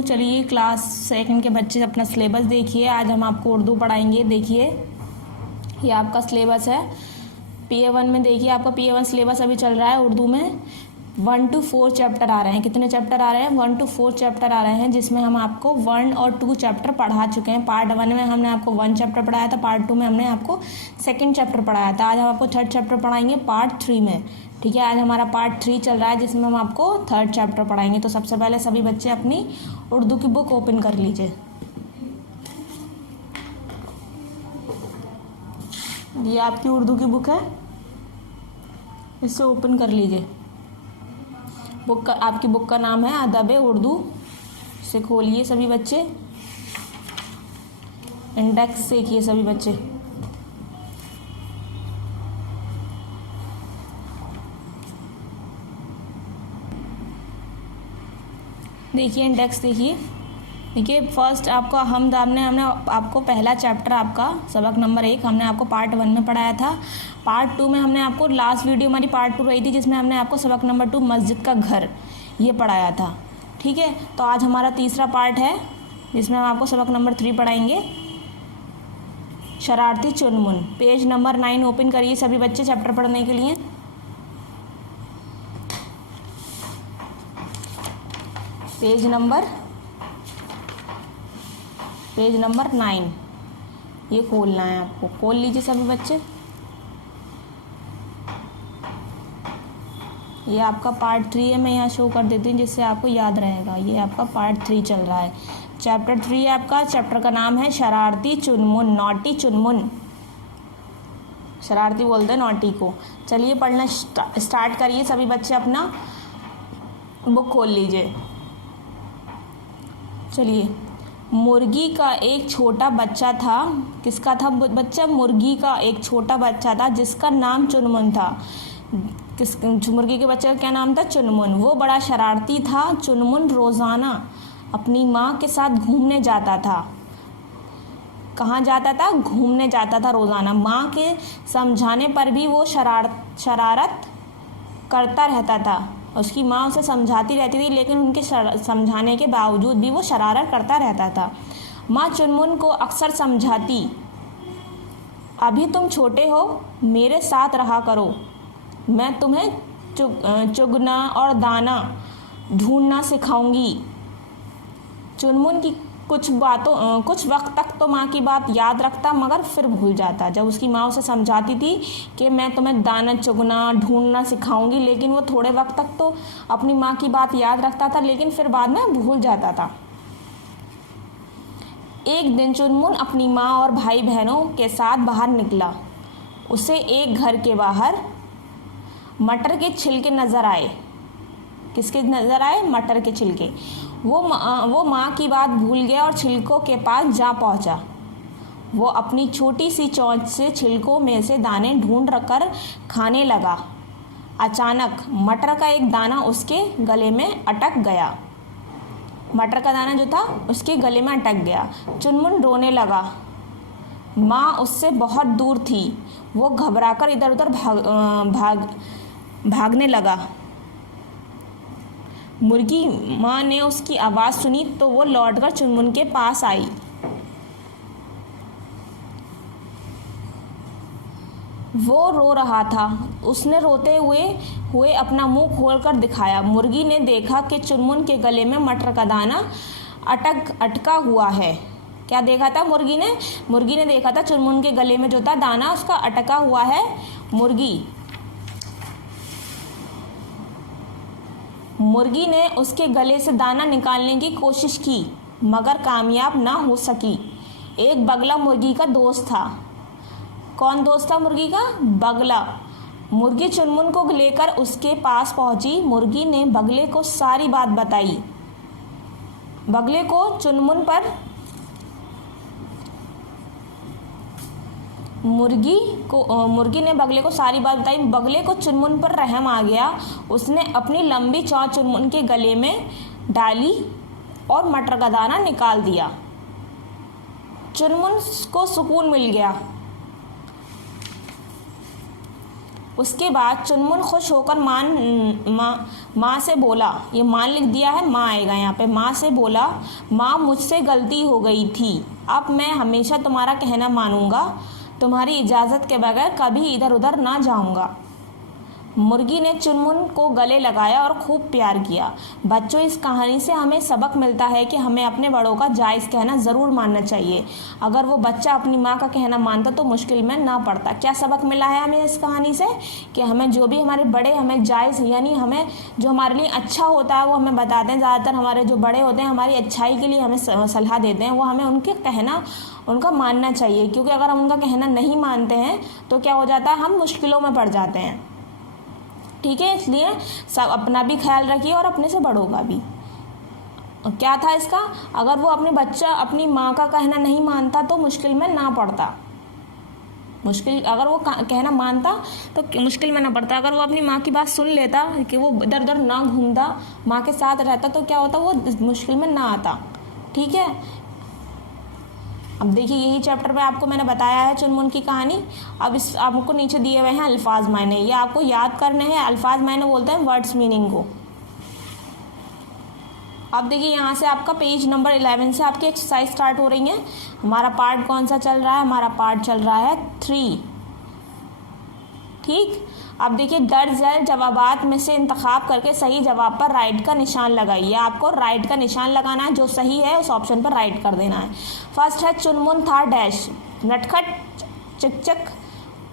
To. चलिए class second के बच्चे अपना सिलेबस देखिए। आज हम आपको उर्दू पढ़ाएंगे। देखिए ये आपका सिलेबस है। PA1 में देखिए आपका PA1 सिलेबस अभी चल रहा है। उर्दू में 1 to 4 चैप्टर आ रहे हैं। कितने चैप्टर आ रहे हैं? 1 to 4 चैप्टर आ रहे हैं, जिसमें हम आपको 1 और 2 चैप्टर पढ़ा चुके हैं। पार्ट 1 में हमने आपको 1 चैप्टर पढ़ाया था, पार्ट 2 में हमने आपको 2nd चैप्टर पढ़ाया था। आज हम आपको 3rd चैप्टर पढ़ाएंगे पार्ट 3 में। ठीक है, आज हमारा पार्ट 3 चल रहा है, जिसमें हम आपको 3rd चैप्टर पढ़ाएंगे। तो सबसे पहले सभी बच्चे अपनी उर्दू की बुक ओपन कर लीजिए। ये आपकी उर्दू की बुक है, इसे ओपन कर लीजिए। आपकी बुक का नाम है अदब उर्दू। इसे खोलिए सभी बच्चे, इंडेक्स देखिए सभी बच्चे। देखिए इंडेक्स देखिए फर्स्ट आपका हमने आपको पहला चैप्टर आपका सबक नंबर 1 हमने आपको पार्ट 1 में पढ़ाया था। पार्ट 2 में हमने आपको लास्ट वीडियो हमारी पार्ट 2 रही थी, जिसमें हमने आपको सबक नंबर 2 मस्जिद का घर ये पढ़ाया था। ठीक है, तो आज हमारा तीसरा पार्ट है, जिसमें हम आपको सबक नंबर 3 पढ़ाएंगे, शरारती चुनमुन। पेज नंबर 9 ओपन करिए सभी बच्चे चैप्टर पढ़ने के लिए। पेज नंबर 9 ये खोलना है आपको। खोल लीजिए सभी बच्चे। ये आपका पार्ट 3 है, मैं यहाँ शो कर देती हूँ जिससे आपको याद रहेगा। ये आपका पार्ट 3 चल रहा है, चैप्टर 3 है आपका। चैप्टर का नाम है शरारती चुनमुन, नॉटी चुनमुन। शरारती बोलते हैं नॉटी को। चलिए पढ़ना स्टार्ट करिए सभी बच्चे, अपना बुक खोल लीजिए। चलिए, मुर्गी का एक छोटा बच्चा था। किसका था बच्चा? मुर्गी का एक छोटा बच्चा था, जिसका नाम चुनमुन था। मुर्गी के बच्चे का क्या नाम था? चुनमुन। वो बड़ा शरारती था। चुनमुन रोज़ाना अपनी माँ के साथ घूमने जाता था। कहाँ जाता था? घूमने जाता था रोज़ाना। माँ के समझाने पर भी वो शरारत करता रहता था। उसकी माँ उसे समझाती रहती थी, लेकिन उनके समझाने के बावजूद भी वो शरारत करता रहता था। माँ चुनमुन को अक्सर समझाती, अभी तुम छोटे हो, मेरे साथ रहा करो, मैं तुम्हें चुगना और दाना ढूंढना सिखाऊंगी। चुनमुन की कुछ वक्त तक तो माँ की बात याद रखता, मगर फिर भूल जाता। जब उसकी माँ उसे समझाती थी कि मैं तुम्हें दाना चुगना ढूंढना सिखाऊंगी, लेकिन वो थोड़े वक्त तक तो अपनी माँ की बात याद रखता था, लेकिन फिर बाद में भूल जाता था। एक दिन चुनमुन अपनी माँ और भाई बहनों के साथ बाहर निकला। उसे एक घर के बाहर मटर के छिलके नज़र आए। किसके नज़र आए? मटर के छिलके। वो माँ की बात भूल गया और छिलकों के पास जा पहुँचा। वो अपनी छोटी सी चोंच से छिलकों में से दाने ढूंढ कर खाने लगा। अचानक मटर का एक दाना उसके गले में अटक गया। मटर का दाना जो था उसके गले में अटक गया। चुनमुन रोने लगा। माँ उससे बहुत दूर थी। वो घबराकर इधर उधर भागने लगा। मुर्गी माँ ने उसकी आवाज़ सुनी तो वो लौटकर चुनमुन के पास आई। वो रो रहा था। उसने रोते हुए अपना मुंह खोलकर दिखाया। मुर्गी ने देखा कि चुनमुन के गले में मटर का दाना अटका हुआ है। क्या देखा था मुर्गी ने देखा था चुनमुन के गले में जो था दाना उसका अटका हुआ है। मुर्गी ने उसके गले से दाना निकालने की कोशिश की, मगर कामयाब ना हो सकी। एक बगला मुर्गी का दोस्त था। कौन दोस्त था मुर्गी का? बगला। मुर्गी चुनमुन को लेकर उसके पास पहुंची। मुर्गी ने बगले को सारी बात बताई। मुर्गी ने बगले को सारी बात बताई। बगले को चुनमुन पर रहम आ गया। उसने अपनी लंबी चोंच चुनमुन के गले में डाली और मटर का दाना निकाल दिया। चुनमुन को सुकून मिल गया। उसके बाद चुनमुन खुश होकर माँ से बोला, ये माँ लिख दिया है, माँ आएगा यहाँ पे, माँ से बोला, माँ मुझसे गलती हो गई थी, अब मैं हमेशा तुम्हारा कहना मानूंगा, तुम्हारी इजाज़त के बगैर कभी इधर उधर ना जाऊंगा। मुर्गी ने चुनमुन को गले लगाया और खूब प्यार किया। बच्चों, इस कहानी से हमें सबक मिलता है कि हमें अपने बड़ों का जायज़ कहना ज़रूर मानना चाहिए। अगर वो बच्चा अपनी माँ का कहना मानता तो मुश्किल में ना पड़ता। क्या सबक मिला है हमें इस कहानी से? कि हमें जो भी हमारे बड़े हमें जायज़ यानी हमें जो हमारे लिए अच्छा होता है वो हमें बताते हैं। ज़्यादातर हमारे जो बड़े होते हैं हमारी अच्छाई के लिए हमें सलाह देते हैं, वो हमें उनके कहना उनका मानना चाहिए, क्योंकि अगर हम उनका कहना नहीं मानते हैं तो क्या हो जाता है, हम मुश्किलों में पड़ जाते हैं। ठीक है, इसलिए सब अपना भी ख्याल रखिए और अपने से बड़ों का भी। क्या था इसका, अगर वो अपने बच्चा अपनी माँ का कहना नहीं मानता तो मुश्किल में ना पड़ता। अगर वो कहना मानता तो मुश्किल में ना पड़ता। अगर वो अपनी माँ की बात सुन लेता, कि वो इधर उधर ना घूमता, माँ के साथ रहता, तो क्या होता, वो मुश्किल में ना आता। ठीक है, अब देखिए यही चैप्टर में आपको मैंने बताया है चुनमुन की कहानी। अब इस आपको नीचे दिए हुए हैं अल्फाज मायने, ये आपको याद करने हैं। अल्फाज मायने बोलते हैं वर्ड्स मीनिंग को। अब देखिए यहाँ से आपका पेज नंबर 11 से आपकी एक्सरसाइज स्टार्ट हो रही है। हमारा पार्ट कौन सा चल रहा है? हमारा पार्ट चल रहा है 3। ठीक, अब देखिए दर्ज झेल जवाबात में से इंतखाब करके सही जवाब पर राइट का निशान लगाइए। आपको राइट का निशान लगाना है, जो सही है उस ऑप्शन पर राइट कर देना है। फर्स्ट है चुनमुन था डैश, नटखट चिकचक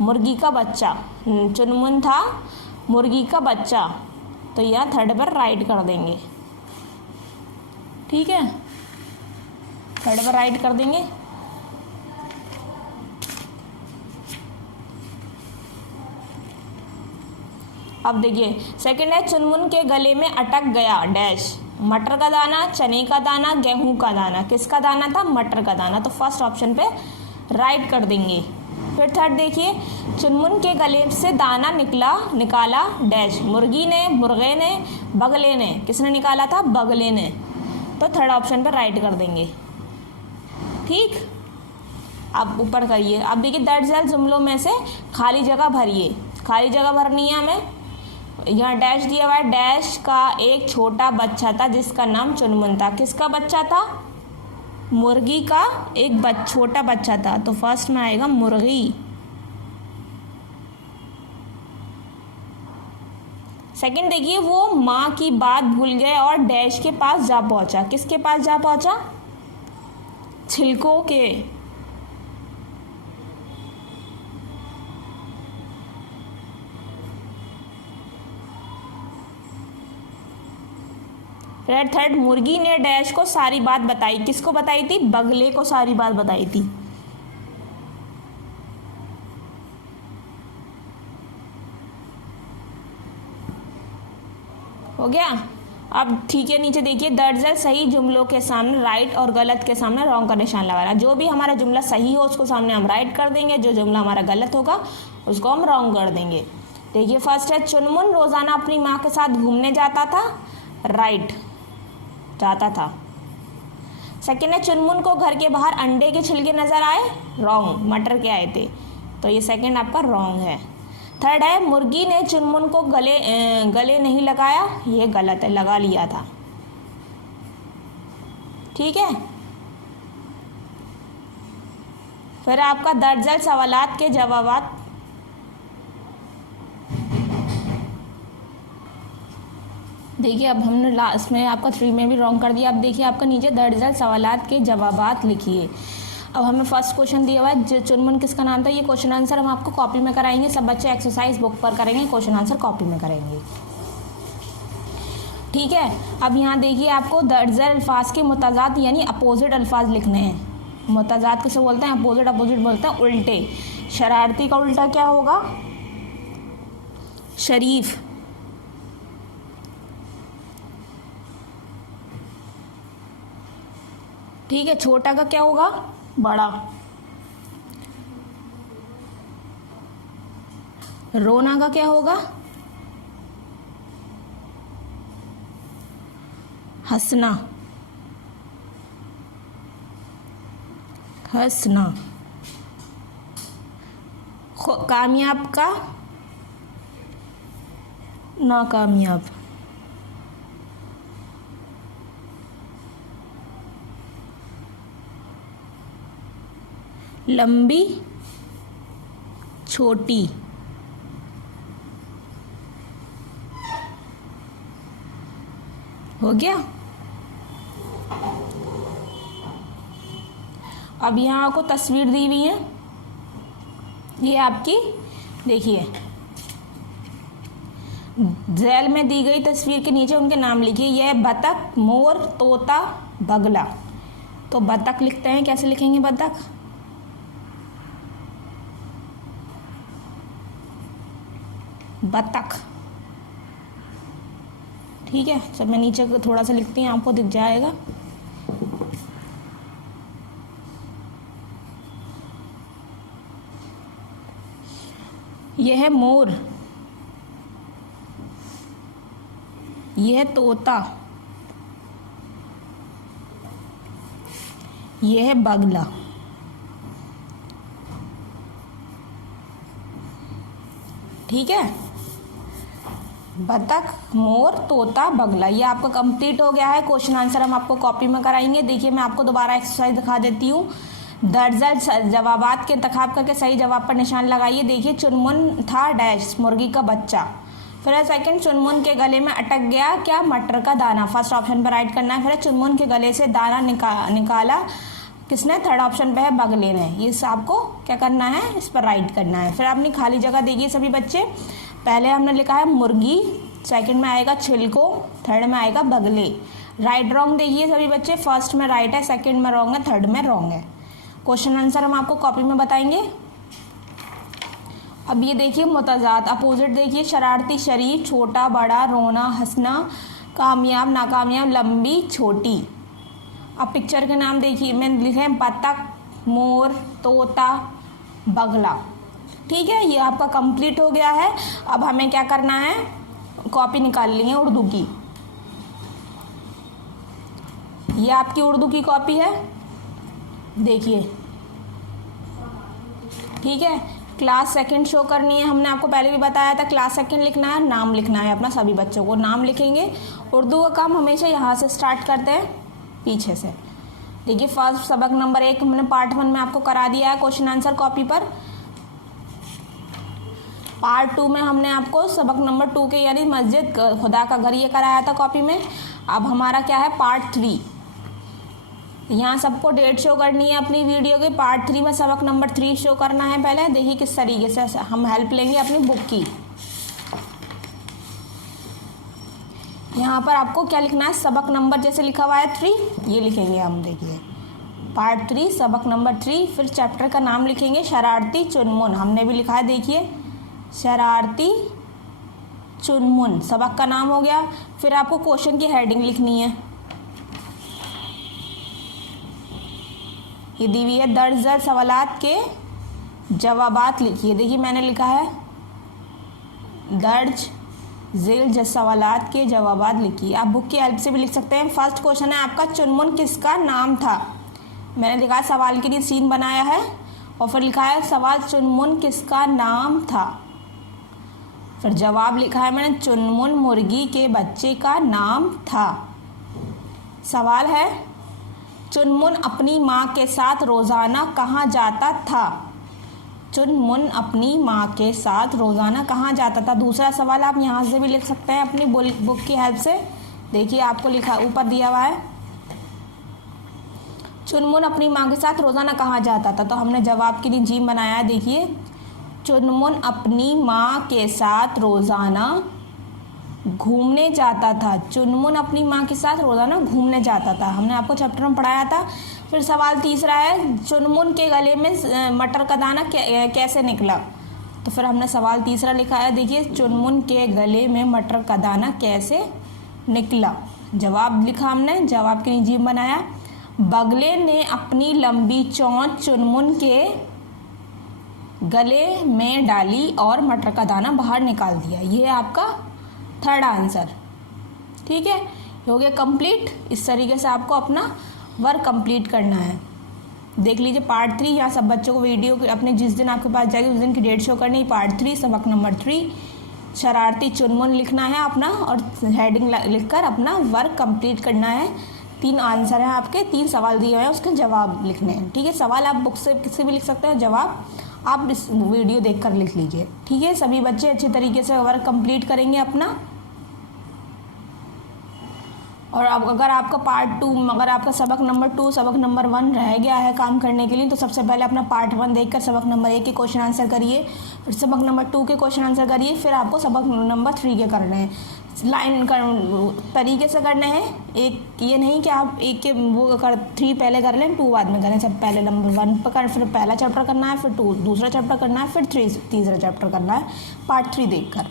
मुर्गी का बच्चा। चुनमुन था मुर्गी का बच्चा, तो यह थर्ड पर राइट कर देंगे। ठीक है, थर्ड पर राइट कर देंगे। अब देखिए सेकंड है चुनमुन के गले में अटक गया डैश, मटर का दाना, चने का दाना, गेहूं का दाना। किसका दाना था? मटर का दाना, तो फर्स्ट ऑप्शन पे राइट कर देंगे। फिर थर्ड देखिए, चुनमुन के गले से दाना निकाला डैश, मुर्गी ने, मुर्गे ने, बगले ने। किसने निकाला था? बगले ने, तो थर्ड ऑप्शन पर राइट कर देंगे। ठीक, अब ऊपर करिए। अब देखिए दर्ज झेल जुमलों में से खाली जगह भरिए। खाली जगह भरनी है हमें। यहाँ डैश दिया हुआ है, डैश का एक छोटा बच्चा था जिसका नाम चुनमुन था। किसका बच्चा था? मुर्गी का एक छोटा बच्चा था, तो फर्स्ट में आएगा मुर्गी। सेकंड देखिए, वो माँ की बात भूल गए और डैश के पास जा पहुंचा। किसके पास जा पहुंचा? छिलकों के। फिर थर्ड, मुर्गी ने डैश को सारी बात बताई। किसको बताई थी? बगले को सारी बात बताई थी। हो गया। अब ठीक है, नीचे देखिए दर्ज झेल सही जुमलों के सामने राइट और गलत के सामने रॉन्ग का निशान लगाना। जो भी हमारा जुमला सही हो उसको सामने हम राइट कर देंगे, जो जुमला हमारा गलत होगा उसको हम रॉन्ग कर देंगे। देखिए फर्स्ट है चुनमुन रोजाना अपनी माँ के साथ घूमने जाता था, राइट, जाता था। सेकेंड है चुनमुन को घर के बाहर अंडे के छिलके नजर आए, रॉन्ग, मटर के आए थे, तो ये सेकेंड आपका रॉन्ग है। थर्ड है मुर्गी ने चुनमुन को गले नहीं लगाया, ये गलत है, लगा लिया था। ठीक है, फिर आपका दर्ज झेल सवालात के जवाबात। देखिए अब हमने लास्ट में आपका 3 में भी रॉन्ग कर दिया। अब देखिए आपका नीचे दर्ज झेल सवालात के जवाबात लिखिए। अब हमें फर्स्ट क्वेश्चन दिया हुआ है चुनमुन किसका नाम था। ये क्वेश्चन आंसर हम आपको कॉपी में कराएंगे, सब बच्चे एक्सरसाइज बुक पर करेंगे, क्वेश्चन आंसर कॉपी में करेंगे। ठीक है, अब यहाँ देखिए आपको दर्ज झेल अल्फाज के मुताजात यानी अपोजिट अल्फाज लिखने हैं। मुताजात किसे बोलते हैं? अपोजिट, अपोजिट बोलते हैं उल्टे। शरारती का उल्टा क्या होगा? शरीफ। ठीक है, छोटा का क्या होगा? बड़ा। रोना का क्या होगा? हंसना, हंसना। कामयाब का नाकामयाब। लंबी छोटी। हो गया। अब यहाँ आपको तस्वीर दी हुई है, ये आपकी देखिए, झैल में दी गई तस्वीर के नीचे उनके नाम लिखिए। यह बतख, मोर, तोता, बगला। तो बतख लिखते हैं, कैसे लिखेंगे बतख? बतख। ठीक है, जब मैं नीचे थोड़ा सा लिखती हूँ आपको दिख जाएगा। यह है मोर, यह है तोता, यह है बगला। ठीक है, बतख, मोर, तोता, बगला, ये आपका कंप्लीट हो गया है। क्वेश्चन आंसर हम आपको कॉपी में कराएंगे। देखिए मैं आपको दोबारा एक्सरसाइज दिखा देती हूँ। दर्जन जवाबात के इंतखाब करके सही जवाब पर निशान लगाइए। देखिए, चुनमुन था डैश, मुर्गी का बच्चा। फिर सेकंड, चुनमुन के गले में अटक गया क्या? मटर का दाना। फर्स्ट ऑप्शन पर राइट करना है। फिर चुनमुन के गले से दाना निकाला किसने? थर्ड ऑप्शन पे है बगले ने। ये आपको क्या करना है? इस पर राइट करना है। फिर अपनी खाली जगह देखिए सभी बच्चे। पहले हमने लिखा है मुर्गी, सेकंड में आएगा छिलको, थर्ड में आएगा बगले। राइट रॉन्ग देखिए सभी बच्चे। फर्स्ट में राइट है, सेकंड में रॉन्ग है, थर्ड में रॉन्ग है। क्वेश्चन आंसर हम आपको कॉपी में बताएंगे। अब ये देखिए मुतजाद, अपोजिट देखिए। शरारती, शरीफ, छोटा, बड़ा, रोना, हंसना, कामयाब, नाकामयाब, लंबी, छोटी। अब पिक्चर के नाम देखिए, मैंने लिखे हैं बतख, मोर, तोता, बगला। ठीक है, ये आपका कंप्लीट हो गया है। अब हमें क्या करना है? कॉपी निकाल ली है उर्दू की। ये आपकी उर्दू की कॉपी है, देखिए। ठीक है, क्लास सेकंड शो करनी है। हमने आपको पहले भी बताया था, क्लास सेकंड लिखना है, नाम लिखना है अपना। सभी बच्चों को नाम लिखेंगे। उर्दू का काम हमेशा यहाँ से स्टार्ट करते हैं, पीछे से। देखिए फर्स्ट सबक नंबर 1 हमने पार्ट 1 में आपको करा दिया है क्वेश्चन आंसर कॉपी पर। पार्ट 2 में हमने आपको सबक नंबर 2 के यानी मस्जिद खुदा का घर ये कराया था कॉपी में। अब हमारा क्या है? पार्ट 3। यहाँ सबको डेट शो करनी है अपनी वीडियो की। पार्ट 3 में सबक नंबर 3 शो करना है। पहले देखिए किस तरीके से हम हेल्प लेंगे अपनी बुक की। यहाँ पर आपको क्या लिखना है? सबक नंबर जैसे लिखा हुआ है 3, ये लिखेंगे हम। देखिए पार्ट 3 सबक नंबर 3। फिर चैप्टर का नाम लिखेंगे शरारती चुनमुन, हमने भी लिखा है। देखिए शरारती चुनमुन सबक का नाम हो गया। फिर आपको क्वेश्चन की हेडिंग लिखनी है। ये दी हुई है, दर्ज सवालात के जवाबात लिखिए। देखिए मैंने लिखा है दर्ज झेल सवालात के जवाबात लिखिए। आप बुक की हेल्प से भी लिख सकते हैं। फर्स्ट क्वेश्चन है आपका, चुनमुन किसका नाम था? मैंने लिखा है सवाल के लिए सीन बनाया है और फिर लिखा है सवाल, चुनमुन किसका नाम था। फिर जवाब लिखा है मैंने, चुनमुन मुर्गी के बच्चे का नाम था। सवाल है, चुनमुन अपनी माँ के साथ रोज़ाना कहाँ जाता था? चुनमुन अपनी माँ के साथ रोज़ाना कहाँ जाता था। दूसरा सवाल आप यहाँ से भी लिख सकते हैं अपनी बुक की हेल्प से। देखिए आपको लिखा ऊपर दिया हुआ है, चुनमुन अपनी माँ के साथ रोज़ाना कहाँ जाता था। तो हमने जवाब के लिए जीम बनाया है। देखिए चुनमुन अपनी माँ के साथ रोज़ाना घूमने जाता था। चुनमुन अपनी माँ के साथ रोज़ाना घूमने जाता था, हमने आपको चैप्टर में पढ़ाया था। फिर सवाल तीसरा है, चुनमुन के गले में मटर का दाना कैसे निकला। तो फिर हमने सवाल तीसरा लिखा है। देखिए चुनमुन के गले में मटर का दाना कैसे निकला। जवाब लिखा हमने, जवाब के लिए जीव बनाया। बगले ने अपनी लंबी चोंच चुनमुन के गले में डाली और मटर का दाना बाहर निकाल दिया। ये आपका थर्ड आंसर। ठीक है, हो गया कंप्लीट। इस तरीके से आपको अपना वर्क कंप्लीट करना है। देख लीजिए पार्ट 3, यहाँ सब बच्चों को वीडियो अपने जिस दिन आपके पास जाएगी उस दिन की डेट शो करनी है। पार्ट 3 सबक नंबर 3 शरारती चुनमुन लिखना है अपना और हेडिंग लिखकर अपना वर्क कंप्लीट करना है। 3 आंसर हैं आपके, 3 सवाल दिए हुए हैं, उसके जवाब लिखने हैं। ठीक है, सवाल आप बुक से किसी भी लिख सकते हैं, जवाब आप इस वीडियो देखकर लिख लीजिए। ठीक है, सभी बच्चे अच्छे तरीके से वर्क कंप्लीट करेंगे अपना। और अब अगर आपका पार्ट 2, अगर आपका सबक नंबर 2 सबक नंबर 1 रह गया है काम करने के लिए, तो सबसे पहले अपना पार्ट 1 देखकर सबक नंबर 1 के क्वेश्चन आंसर करिए, फिर सबक नंबर 2 के क्वेश्चन आंसर करिए, फिर आपको सबक नंबर 3 के करने हैं। लाइन तरीके से करने हैं, एक ये नहीं कि आप एक के वो कर 3 पहले कर लें 2 बाद में करें। सब पहले नंबर 1 पर कर, फिर पहला चैप्टर करना है, फिर 2 दूसरा चैप्टर करना है, फिर 3 तीसरा चैप्टर करना है पार्ट 3 देखकर।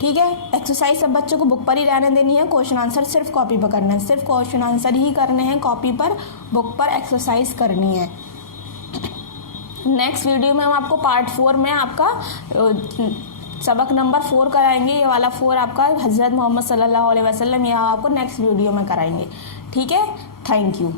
ठीक है, एक्सरसाइज सब बच्चों को बुक पर ही रहने देनी है, क्वेश्चन आंसर सिर्फ कॉपी पर करना है, सिर्फ क्वेश्चन आंसर ही करने हैं कॉपी पर, बुक पर एक्सरसाइज करनी है। नेक्स्ट वीडियो में हम आपको पार्ट 4 में आपका सबक नंबर 4 कराएंगे। ये वाला 4 आपका हज़रत मोहम्मद सल्लल्लाहु अलैहि वसल्लम, यह आपको नेक्स्ट वीडियो में कराएंगे। ठीक है, थैंक यू।